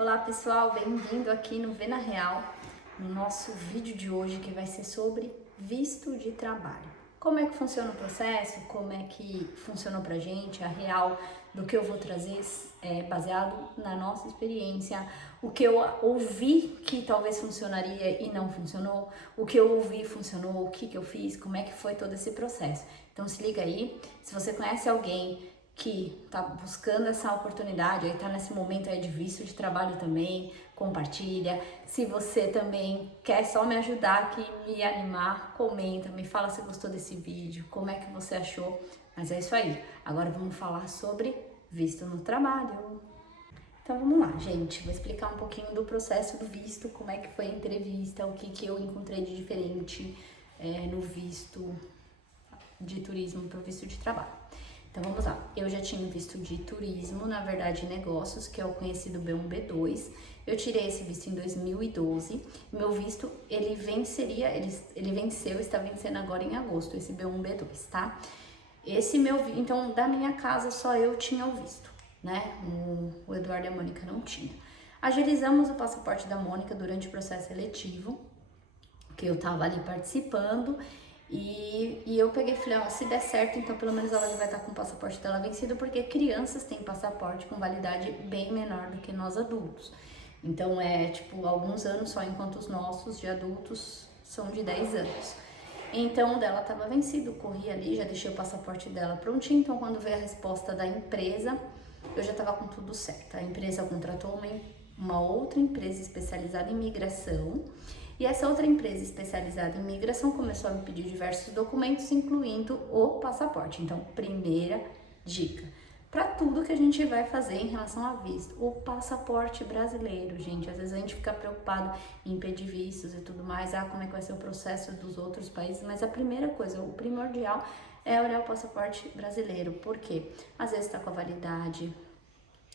Olá pessoal, bem-vindo aqui no Vê na Real, no nosso vídeo de hoje que vai ser sobre visto de trabalho. Como é que funciona o processo, como é que funcionou pra gente, a real do que eu vou trazer é baseado na nossa experiência, o que eu ouvi que talvez funcionaria e não funcionou, o que eu ouvi funcionou, o que eu fiz, como é que foi todo esse processo. Então se liga aí, se você conhece alguém que tá buscando essa oportunidade, aí tá nesse momento aí de visto de trabalho também, compartilha. Se você também quer só me ajudar aqui, me animar, comenta, me fala se gostou desse vídeo, como é que você achou. Mas é isso aí, agora vamos falar sobre visto no trabalho. Então vamos lá, gente, vou explicar um pouquinho do processo do visto, como é que foi a entrevista, o que eu encontrei de diferente no visto de turismo para o visto de trabalho. Então vamos lá, eu já tinha visto de turismo, na verdade negócios, que é o conhecido B1, B2. Eu tirei esse visto em 2012. Meu visto, ele venceu, está vencendo agora em agosto, esse B1, B2, tá? Então da minha casa só eu tinha o visto, né? O Eduardo e a Mônica não tinha. Agilizamos o passaporte da Mônica durante o processo seletivo, que eu tava ali participando. E eu peguei e falei, ó, se der certo, então pelo menos ela já vai estar com o passaporte dela vencido, porque crianças têm passaporte com validade bem menor do que nós adultos. Então é tipo alguns anos só, enquanto os nossos de adultos são de 10 anos. Então o dela estava vencido, corri ali, já deixei o passaporte dela prontinho, então quando veio a resposta da empresa, eu já estava com tudo certo. A empresa contratou uma outra empresa especializada em migração. E essa outra empresa especializada em migração começou a me pedir diversos documentos, incluindo o passaporte. Então, primeira dica, para tudo que a gente vai fazer em relação a visto, o passaporte brasileiro, gente. Às vezes a gente fica preocupado em pedir vistos e tudo mais, como é que vai ser o processo dos outros países, mas a primeira coisa, o primordial é olhar o passaporte brasileiro. Por quê? Às vezes está com a validade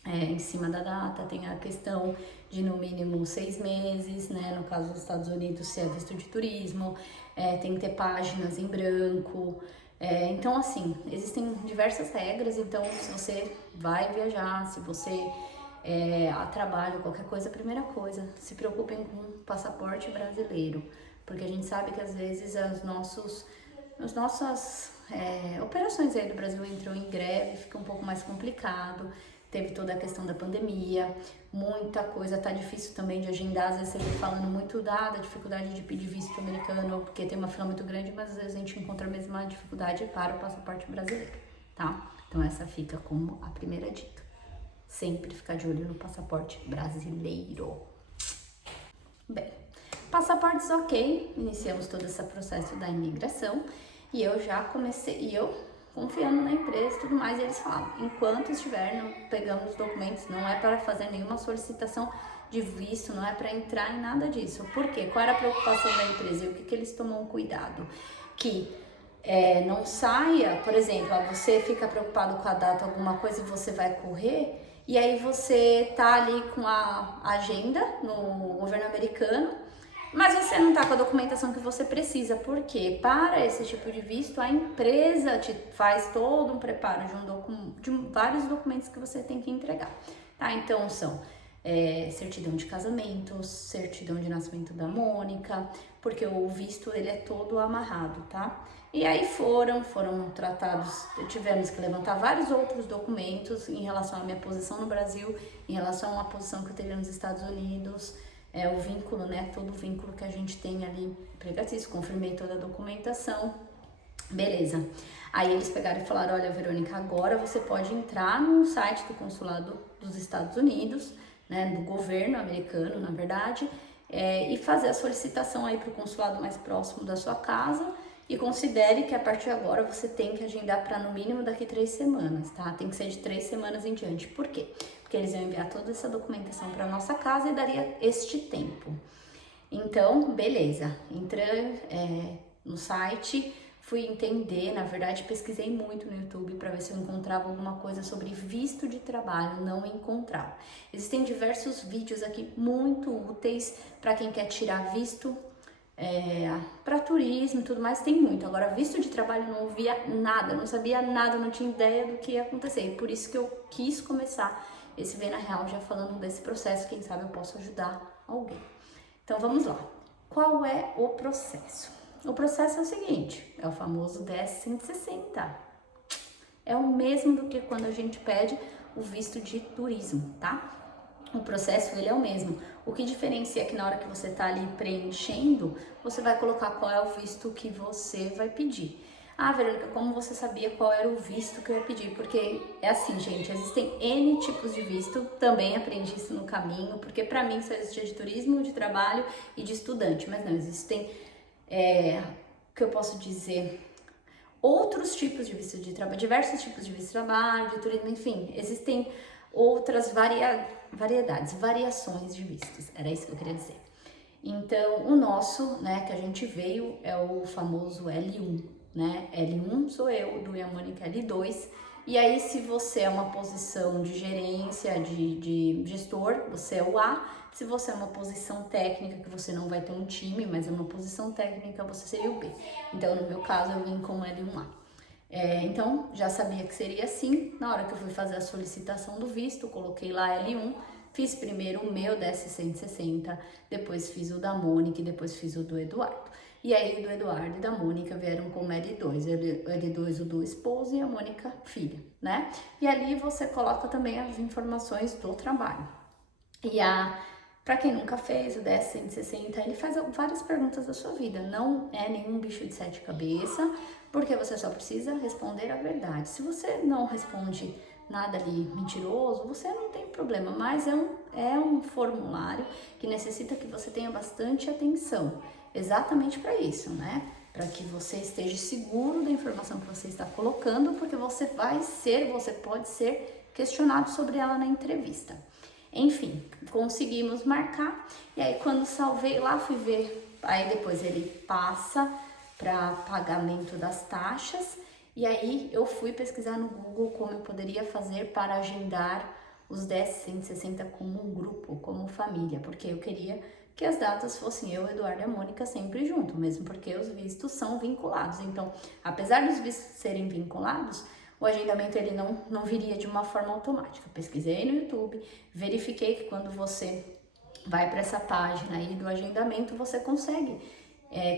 em cima da data, tem a questão de no mínimo 6 meses, né? No caso dos Estados Unidos, se é visto de turismo, tem que ter páginas em branco. Então, assim, existem diversas regras. Então, se você vai viajar, se você a trabalho, qualquer coisa, a primeira coisa, se preocupem com o passaporte brasileiro, porque a gente sabe que às vezes as nossas operações aí do Brasil entram em greve, fica um pouco mais complicado. Teve toda a questão da pandemia, muita coisa, tá difícil também de agendar. Às vezes você vem falando muito da dificuldade de pedir visto americano, porque tem uma fila muito grande, mas às vezes a gente encontra a mesma dificuldade para o passaporte brasileiro, tá? Então essa fica como a primeira dica. Sempre ficar de olho no passaporte brasileiro. Bem, passaportes ok, iniciamos todo esse processo da imigração e eu já comecei, confiando na empresa e tudo mais, e eles falam, enquanto estiver pegando os documentos, não é para fazer nenhuma solicitação de visto, não é para entrar em nada disso. Por quê? Qual era a preocupação da empresa e o que eles tomam cuidado? Que não saia, por exemplo, você fica preocupado com a data, alguma coisa, e você vai correr, e aí você tá ali com a agenda no governo americano, mas você não tá com a documentação que você precisa, porque para esse tipo de visto, a empresa te faz todo um preparo de vários documentos que você tem que entregar, tá? Então são certidão de casamento, certidão de nascimento da Mônica, porque o visto ele é todo amarrado, tá? E aí foram tratados, tivemos que levantar vários outros documentos em relação à minha posição no Brasil, em relação à posição que eu teria nos Estados Unidos, o vínculo, né? Todo o vínculo que a gente tem ali empregatício, confirmei toda a documentação, beleza. Aí eles pegaram e falaram, olha, Verônica, agora você pode entrar no site do consulado dos Estados Unidos, né, do governo americano, na verdade, e fazer a solicitação aí para o consulado mais próximo da sua casa e considere que a partir de agora você tem que agendar para no mínimo daqui 3 semanas, tá? Tem que ser de 3 semanas em diante. Por quê? Porque eles iam enviar toda essa documentação para nossa casa e daria este tempo. Então, beleza, entrei no site, fui entender, na verdade pesquisei muito no YouTube para ver se eu encontrava alguma coisa sobre visto de trabalho, não encontrava. Existem diversos vídeos aqui muito úteis para quem quer tirar visto para turismo e tudo mais, tem muito. Agora, visto de trabalho, não ouvia nada, não sabia nada, não tinha ideia do que ia acontecer. E por isso que eu quis começar esse Vê na Real já falando desse processo, quem sabe eu posso ajudar alguém. Então vamos lá. Qual é o processo? O processo é o seguinte, é o famoso DS-160. É o mesmo do que quando a gente pede o visto de turismo, tá? O processo, ele é o mesmo. O que diferencia é que na hora que você tá ali preenchendo, você vai colocar qual é o visto que você vai pedir. Ah, Verônica, como você sabia qual era o visto que eu ia pedir? Porque é assim, gente, existem N tipos de visto, também aprendi isso no caminho, porque pra mim só existia de turismo, de trabalho e de estudante, mas não, existem, o que eu posso dizer, outros tipos de visto de trabalho, diversos tipos de visto de trabalho, de turismo, enfim, existem outras variações de vistos, era isso que eu queria dizer. Então, o nosso, né, que a gente veio é o famoso L1, né? L1 sou eu, do Yamônica L2. E aí, se você é uma posição de gerência, de gestor, você é o A. Se você é uma posição técnica, que você não vai ter um time, mas é uma posição técnica, você seria o B. Então, no meu caso, eu vim como L1A. Então, já sabia que seria assim. Na hora que eu fui fazer a solicitação do visto, coloquei lá L1. Fiz primeiro o meu DS-160, depois fiz o da Mônica e depois fiz o do Eduardo. E aí, do Eduardo e da Mônica vieram como L2. L2 o do esposo e a Mônica filha, né? E ali você coloca também as informações do trabalho. E para quem nunca fez o DS-160, ele faz várias perguntas da sua vida. Não é nenhum bicho de sete cabeças, porque você só precisa responder a verdade. Se você não responde nada ali mentiroso, você não tem problema, mas é um formulário que necessita que você tenha bastante atenção, exatamente para isso, né? Para que você esteja seguro da informação que você está colocando, porque você pode ser questionado sobre ela na entrevista. Enfim, conseguimos marcar, e aí quando salvei lá, fui ver, aí depois ele passa para pagamento das taxas. E aí eu fui pesquisar no Google como eu poderia fazer para agendar os DS-160 como um grupo, como família, porque eu queria que as datas fossem eu, Eduardo e a Mônica sempre junto, mesmo porque os vistos são vinculados. Então, apesar dos vistos serem vinculados, o agendamento ele não viria de uma forma automática. Pesquisei no YouTube, verifiquei que quando você vai para essa página aí do agendamento, você consegue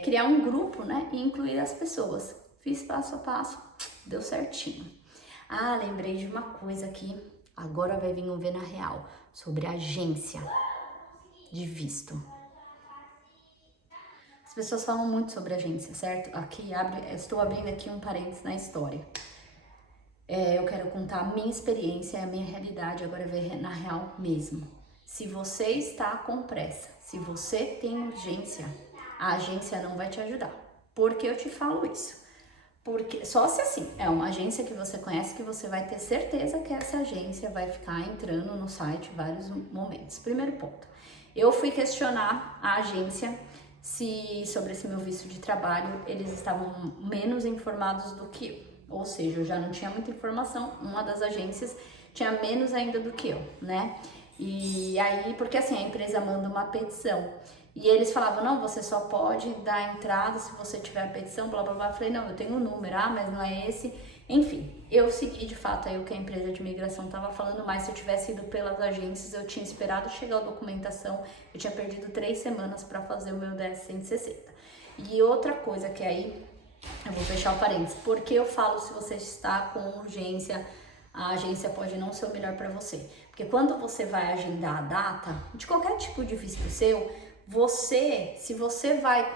criar um grupo, né, e incluir as pessoas. Fiz passo a passo, deu certinho. Ah, lembrei de uma coisa aqui, agora vai vir um Vê na Real, sobre a agência de visto. As pessoas falam muito sobre agência, certo? Aqui estou abrindo aqui um parênteses na história. Eu quero contar a minha experiência, a minha realidade, agora Vê na Real mesmo. Se você está com pressa, se você tem urgência, a agência não vai te ajudar. Por que eu te falo isso? Porque só se assim, é uma agência que você conhece, que você vai ter certeza que essa agência vai ficar entrando no site vários momentos. Primeiro ponto, eu fui questionar a agência sobre esse meu visto de trabalho, eles estavam menos informados do que eu. Ou seja, eu já não tinha muita informação, uma das agências tinha menos ainda do que eu, né? E aí, porque assim, a empresa manda uma petição. E eles falavam, não, você só pode dar entrada se você tiver a petição, blá, blá, blá. Eu falei, não, eu tenho um número, mas não é esse. Enfim, eu segui de fato aí o que a empresa de imigração estava falando, mas se eu tivesse ido pelas agências, eu tinha esperado chegar a documentação, eu tinha perdido 3 semanas para fazer o meu DS-160. E outra coisa que aí, eu vou fechar o parênteses, porque eu falo se você está com urgência, a agência pode não ser o melhor para você. Porque quando você vai agendar a data, de qualquer tipo de visto seu, se você vai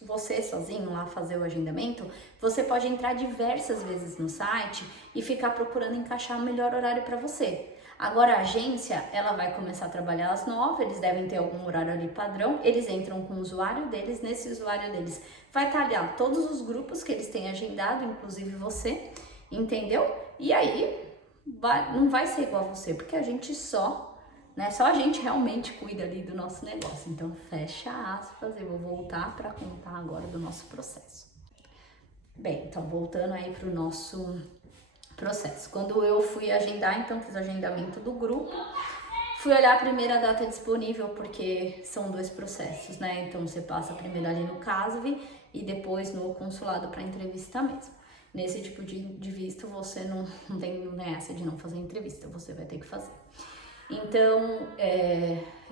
você sozinho lá fazer o agendamento, você pode entrar diversas vezes no site e ficar procurando encaixar o melhor horário para você. Agora a agência, ela vai começar a trabalhar às 9, eles devem ter algum horário ali padrão, eles entram com o usuário deles, nesse usuário deles vai estar ali todos os grupos que eles têm agendado, inclusive você, entendeu? E aí não vai ser igual a você, porque a gente só a gente realmente cuida ali do nosso negócio. Então, fecha aspas, eu vou voltar para contar agora do nosso processo. Bem, então voltando aí para o nosso processo. Quando eu fui agendar, então fiz o agendamento do grupo, fui olhar a primeira data disponível, porque são 2 processos, né? Então, você passa primeiro ali no CASV e depois no consulado para entrevista mesmo. Nesse tipo de visto, você não tem nessa de não fazer entrevista, você vai ter que fazer. Então,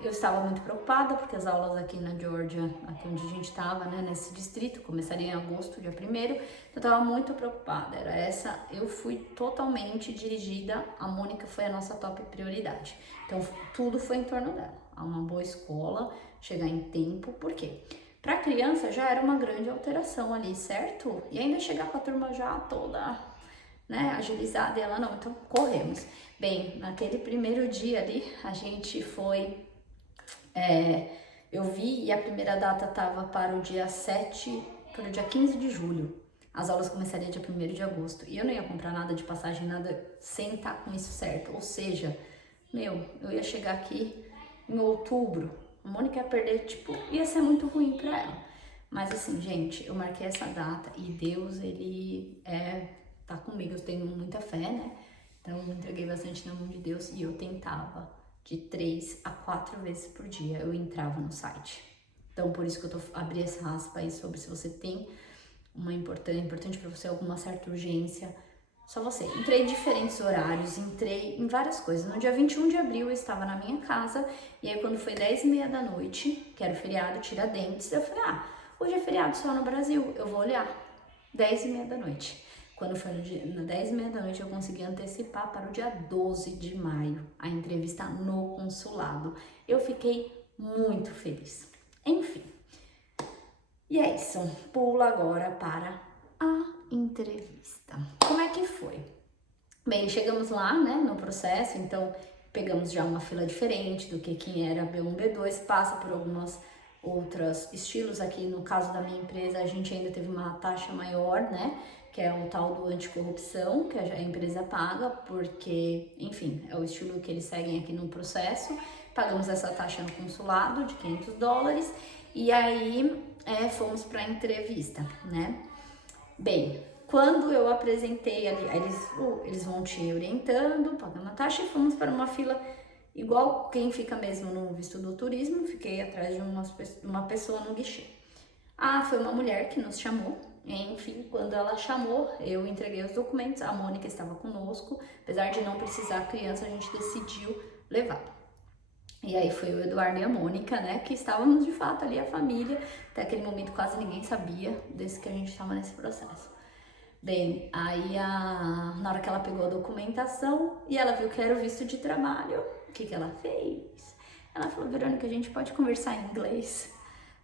eu estava muito preocupada, porque as aulas aqui na Georgia, aqui onde a gente estava, né, nesse distrito, começariam em agosto, dia 1º, eu estava muito preocupada. Eu fui totalmente dirigida, a Mônica foi a nossa top prioridade. Então, tudo foi em torno dela. Uma boa escola, chegar em tempo, por quê? Para a criança já era uma grande alteração ali, certo? E ainda chegar com a turma já toda, né, agilizada, e ela não, então corremos. Bem, naquele primeiro dia ali, a gente foi, eu vi e a primeira data estava para o dia 15 de julho. As aulas começariam dia 1º de agosto. E eu não ia comprar nada de passagem, nada sem estar com isso certo. Ou seja, eu ia chegar aqui em outubro. A Mônica ia perder, ia ser muito ruim para ela. Mas assim, gente, eu marquei essa data e Deus, ele tá comigo. Eu tenho muita fé, né? Então, eu entreguei bastante na mão de Deus e eu tentava de 3 a 4 vezes por dia. Eu entrava no site. Então, por isso que eu abri essa aspa aí sobre se você tem importante para você alguma certa urgência. Só você. Entrei em diferentes horários, entrei em várias coisas. No dia 21 de abril eu estava na minha casa e aí quando foi 10h30 da noite, que era o feriado Tiradentes, eu falei, hoje é feriado só no Brasil, eu vou olhar. 10h30 da noite. Quando foi no 10h30 da noite, eu consegui antecipar para o dia 12 de maio a entrevista no consulado. Eu fiquei muito feliz. Enfim. E é isso. Pula agora para a entrevista. Como é que foi? Bem, chegamos lá, né, no processo, então pegamos já uma fila diferente do que quem era B1, B2, passa por algumas outros estilos. Aqui no caso da minha empresa, a gente ainda teve uma taxa maior, né, que é o tal do anticorrupção, que a empresa paga, porque, enfim, é o estilo que eles seguem aqui no processo. Pagamos essa taxa no consulado de $500 e aí fomos para a entrevista, né. Bem, quando eu apresentei ali, eles vão te orientando, pagando a taxa, e fomos para uma fila igual quem fica mesmo no visto do turismo. Fiquei atrás de uma pessoa no guichê. Foi uma mulher que nos chamou. Enfim, quando ela chamou, eu entreguei os documentos, a Mônica estava conosco. Apesar de não precisar criança, a gente decidiu levar. E aí foi o Eduardo e a Mônica, né, que estávamos de fato ali, a família. Até aquele momento quase ninguém sabia desse que a gente estava nesse processo. Bem, aí na hora que ela pegou a documentação e ela viu que era o visto de trabalho, o que ela fez? Ela falou, Verônica, a gente pode conversar em inglês,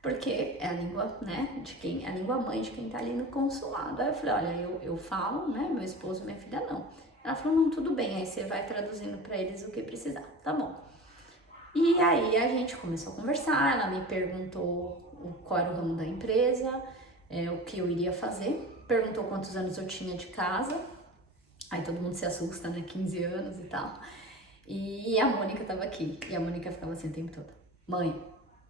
porque é a língua, né, a língua mãe de quem tá ali no consulado. Aí eu falei, olha, eu falo, né, meu esposo e minha filha não. Ela falou, não, tudo bem, aí você vai traduzindo para eles o que precisar, tá bom. E aí a gente começou a conversar, ela me perguntou qual era o ramo da empresa, o que eu iria fazer, perguntou quantos anos eu tinha de casa, aí todo mundo se assusta, né, 15 anos e tal, e a Mônica tava aqui, e a Mônica ficava assim o tempo todo, mãe,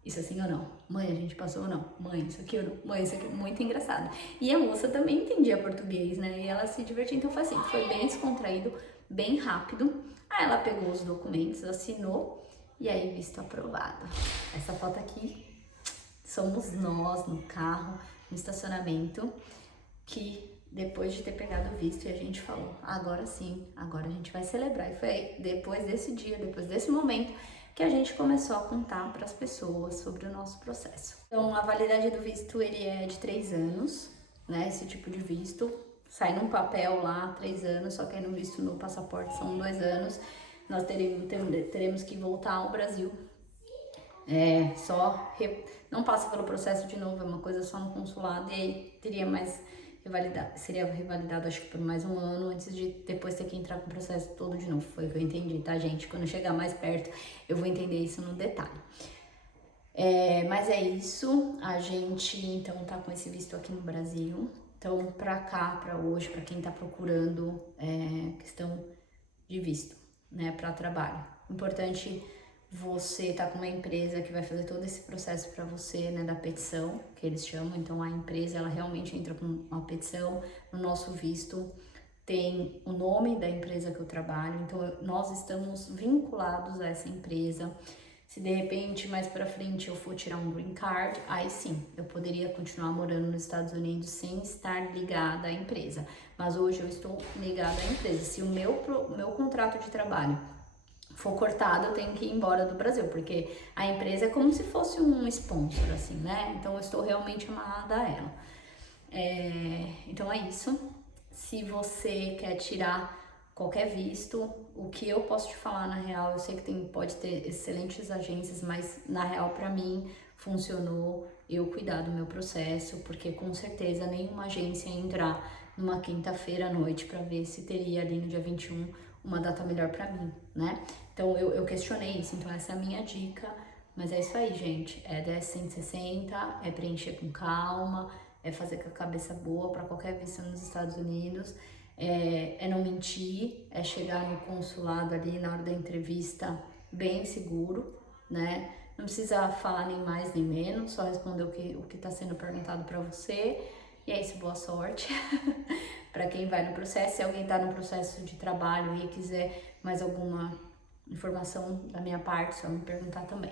isso assim ou não? Mãe, a gente passou ou não? Mãe, isso aqui ou não? Mãe, isso aqui, muito engraçado. E a moça também entendia português, né, e ela se divertia, então foi assim, foi bem descontraído, bem rápido. Aí ela pegou os documentos, assinou, e aí visto aprovado. Essa foto aqui somos nós no carro, no estacionamento, que depois de ter pegado o visto, e a gente falou, agora sim, agora a gente vai celebrar. E foi depois desse dia, depois desse momento, que a gente começou a contar para as pessoas sobre o nosso processo. Então, a validade do visto, ele é de 3 anos, né, esse tipo de visto. Sai num papel lá, 3 anos, só que aí no visto, no passaporte, são 2 anos. Nós teremos que voltar ao Brasil. Não passa pelo processo de novo, é uma coisa só no consulado, e aí seria revalidado acho que por mais 1 ano antes de depois ter que entrar com o processo todo de novo. Foi o que eu entendi, tá, gente? Quando chegar mais perto, eu vou entender isso no detalhe. Mas é isso, a gente então tá com esse visto aqui no Brasil. Então, pra cá, pra hoje, pra quem tá procurando questão de visto, né, pra trabalho. Importante você tá com uma empresa que vai fazer todo esse processo para você, né, da petição, que eles chamam. Então a empresa, ela realmente entra com uma petição. No nosso visto tem o nome da empresa que eu trabalho, então nós estamos vinculados a essa empresa. Se de repente mais pra frente eu for tirar um green card, aí sim, eu poderia continuar morando nos Estados Unidos sem estar ligada à empresa. Mas hoje eu estou ligada à empresa. Se o meu contrato de trabalho for cortado, eu tenho que ir embora do Brasil, porque a empresa é como se fosse um sponsor, assim, né? Então eu estou realmente amarrada a ela. Então é isso. Se você quer tirar qualquer visto, o que eu posso te falar na real, eu sei que pode ter excelentes agências, mas na real pra mim funcionou eu cuidar do meu processo, porque com certeza nenhuma agência ia entrar numa quinta-feira à noite pra ver se teria ali no dia 21 uma data melhor pra mim, né? Então eu questionei isso, então essa é a minha dica, mas é isso aí, gente. É 10/160, é preencher com calma, é fazer com a cabeça boa para qualquer visto nos Estados Unidos, é não mentir, é chegar no consulado ali na hora da entrevista bem seguro, né? Não precisa falar nem mais nem menos, só responder o que está sendo perguntado para você. E é isso, boa sorte para quem vai no processo. Se alguém está no processo de trabalho e quiser mais alguma informação da minha parte, só me perguntar também.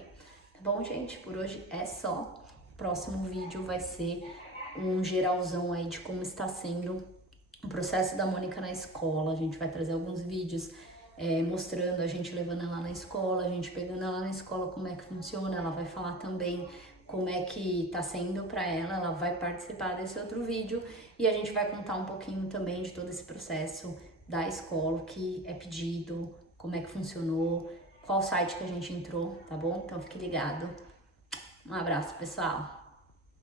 Tá bom, gente? Por hoje é só. Próximo vídeo vai ser um geralzão aí de como está sendo o processo da Mônica na escola. A gente vai trazer alguns vídeos mostrando a gente levando ela na escola, a gente pegando ela na escola, como é que funciona. Ela vai falar também como é que tá sendo para ela vai participar desse outro vídeo e a gente vai contar um pouquinho também de todo esse processo da escola, o que é pedido, como é que funcionou, qual site que a gente entrou, tá bom? Então fique ligado. Um abraço, pessoal!